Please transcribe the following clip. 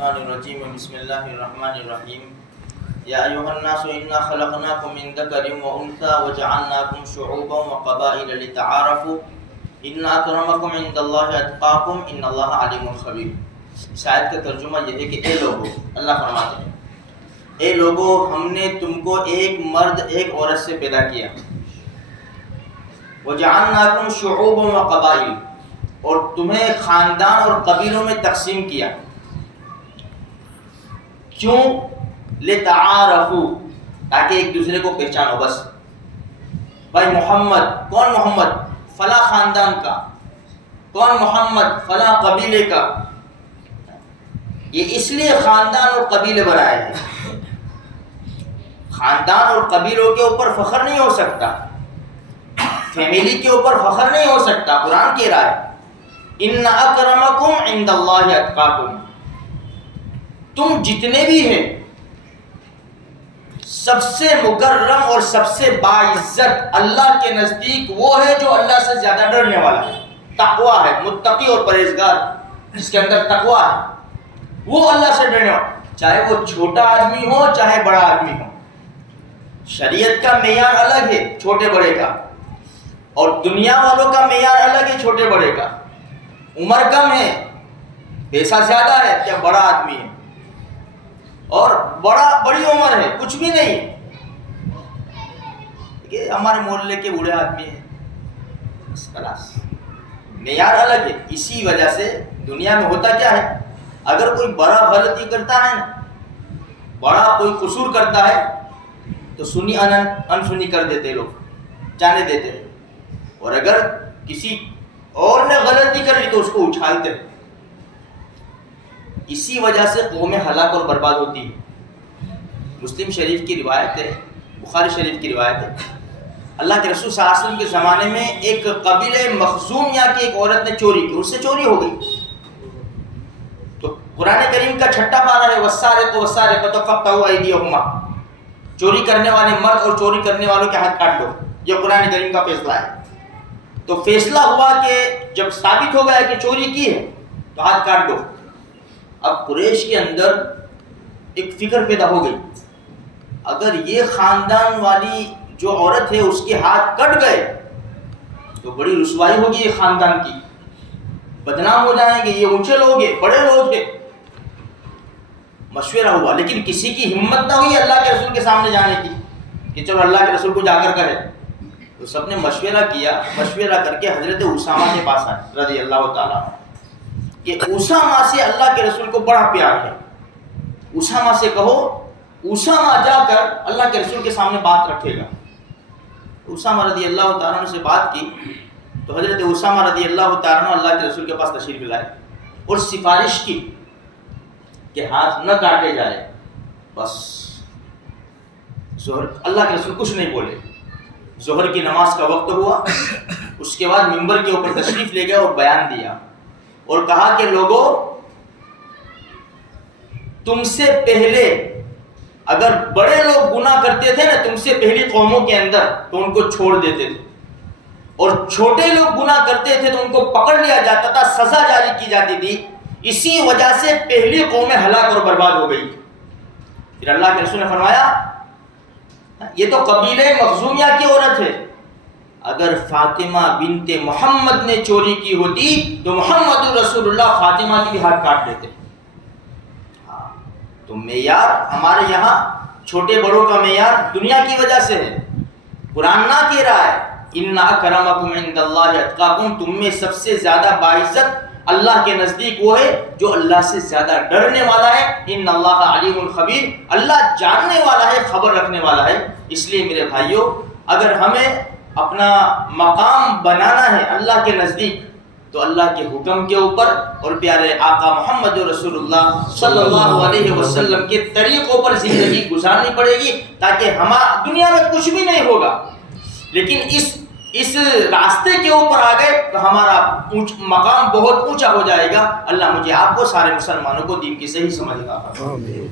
الشیطان الرجیم بسم اللہ الرحمن الرحیم یا ایھا الناس انا خلقناکم من ذکر و انثی وجعلناکم شعوبا وقبائل لتعارفوا ان اکرمکم عند اللہ اتقاکم ان اللہ علیم خبیر۔ اس آیت کا ترجمہ یہ ہے کہ اے لوگو، اللہ فرماتے ہیں اے لوگو ہم نے تم کو ایک مرد ایک عورت سے پیدا کیا، وجعلناکم شعوبا وقبائل، اور تمہیں خاندان اور قبیلوں میں تقسیم کیا۔ کیوں؟ لتعارفوا، تاکہ ایک دوسرے کو پہچانو۔ بس بھائی محمد، کون محمد؟ فلاں خاندان کا۔ کون محمد؟ فلاں قبیلے کا۔ یہ اس لیے خاندان اور قبیلے بنائے ہیں۔ خاندان اور قبیلوں کے اوپر فخر نہیں ہو سکتا، فیملی کے اوپر فخر نہیں ہو سکتا۔ قرآن کہہ رہا ہے ان اکرمکم عند اللہ اتقاکم، تم جتنے بھی ہیں سب سے مکرم اور سب سے باعزت اللہ کے نزدیک وہ ہے جو اللہ سے زیادہ ڈرنے والا ہے، تقوی ہے، متقی اور پرہیزگار جس کے اندر تقوی ہے، وہ اللہ سے ڈرنے والا، چاہے وہ چھوٹا آدمی ہو چاہے بڑا آدمی ہو۔ شریعت کا معیار الگ ہے چھوٹے بڑے کا، اور دنیا والوں کا معیار الگ ہے چھوٹے بڑے کا۔ عمر کم ہے، پیسہ زیادہ ہے، کیا بڑا آدمی ہے، اور بڑی عمر ہے، کچھ بھی نہیں ہے، کہ ہمارے محلے کے بوڑھے آدمی ہیں، بس خلاص۔ معیار الگ ہے۔ اسی وجہ سے دنیا میں ہوتا کیا ہے، اگر کوئی بڑا غلطی کرتا ہے نا، بڑا کوئی قصور کرتا ہے تو سنی انسنی کر دیتے لوگ، جانے دیتے، اور اگر کسی اور نے غلطی کر لی تو اس کو اچھالتے۔ اسی وجہ سے قوم ہلاک اور برباد ہوتی ہے۔ مسلم شریف کی روایت ہے، بخاری شریف کی روایت ہے، اللہ کے رسول صلی اللہ علیہ وسلم کے زمانے میں ایک قبیلہ مخزومیہ کی ایک عورت نے چوری کی، اس سے چوری ہو گئی، تو قرآن کریم کا چھٹا پارہ ہے والسارق والسارقۃ فاقطعوا ایدیہما، چوری کرنے والے مرد اور چوری کرنے والوں کے ہاتھ کاٹ دو، یہ قرآن کریم کا فیصلہ ہے۔ تو فیصلہ ہوا کہ جب ثابت ہو گیا کہ چوری کی ہے تو ہاتھ کاٹ دو۔ اب قریش کے اندر ایک فکر پیدا ہو گئی، اگر یہ خاندان والی جو عورت ہے اس کے ہاتھ کٹ گئے تو بڑی رسوائی ہوگی یہ خاندان کی، بدنام ہو جائیں گے، یہ اونچے لوگ ہیں، بڑے لوگ ہیں۔ مشورہ ہوا، لیکن کسی کی ہمت نہ ہوئی اللہ کے رسول کے سامنے جانے کی کہ چلو اللہ کے رسول کو جا کر کہے، تو سب نے مشورہ کیا، مشورہ کر کے حضرت اسامہ کے پاس آئے رضی اللہ تعالیٰ کہ اسامہ سے اللہ کے رسول کو بڑا پیار ہے، اسامہ سے کہو، اسامہ جا کر اللہ کے رسول کے سامنے بات رکھے گا۔ اسامہ رضی اللہ تعالیٰ سے بات کی تو حضرت اسامہ رضی اللہ تعالیٰ اللہ کے رسول کے پاس تشریف لائے اور سفارش کی کہ ہاتھ نہ کاٹے جائے، بس ظہر، اللہ کے رسول کچھ نہیں بولے۔ ظہر کی نماز کا وقت ہوا، اس کے بعد منبر کے اوپر تشریف لے گئے اور بیان دیا اور کہا کہ لوگوں، تم سے پہلے اگر بڑے لوگ گناہ کرتے تھے نا تم سے پہلی قوموں کے اندر تو ان کو چھوڑ دیتے تھے، اور چھوٹے لوگ گناہ کرتے تھے تو ان کو پکڑ لیا جاتا تھا، سزا جاری کی جاتی تھی، اسی وجہ سے پہلی قوم ہلاک اور برباد ہو گئی۔ پھر اللہ کے رسول نے فرمایا یہ تو قبیلہ مخزومیہ کی عورت ہے، اگر فاطمہ بنت محمد نے چوری کی ہوتی تو محمد رسول اللہ فاطمہ کی بھی ہاتھ کاٹ دیتے۔ تو معیار ہمارے یہاں چھوٹے بڑوں کا معیار دنیا کی وجہ سے ہے۔ قرآن نہ کہہ رہا ہے ان اکرمکم عند اللہ اتقاکم، تم میں سب سے زیادہ باعزت اللہ کے نزدیک وہ ہے جو اللہ سے زیادہ ڈرنے والا ہے۔ ان اللہ علیم خبیر، اللہ جاننے والا ہے، خبر رکھنے والا ہے۔ اس لیے میرے بھائیوں، اگر ہمیں اپنا مقام بنانا ہے اللہ کے نزدیک تو اللہ کے حکم کے اوپر اور پیارے آقا محمد رسول اللہ صلی اللہ علیہ وسلم کے طریقوں پر زندگی گزارنی پڑے گی، تاکہ ہمارا دنیا میں کچھ بھی نہیں ہوگا، لیکن اس راستے کے اوپر آ گئے تو ہمارا مقام بہت اونچا ہو جائے گا۔ اللہ مجھے آپ کو سارے مسلمانوں کو دین کی صحیح سمجھ عطا فرمائے۔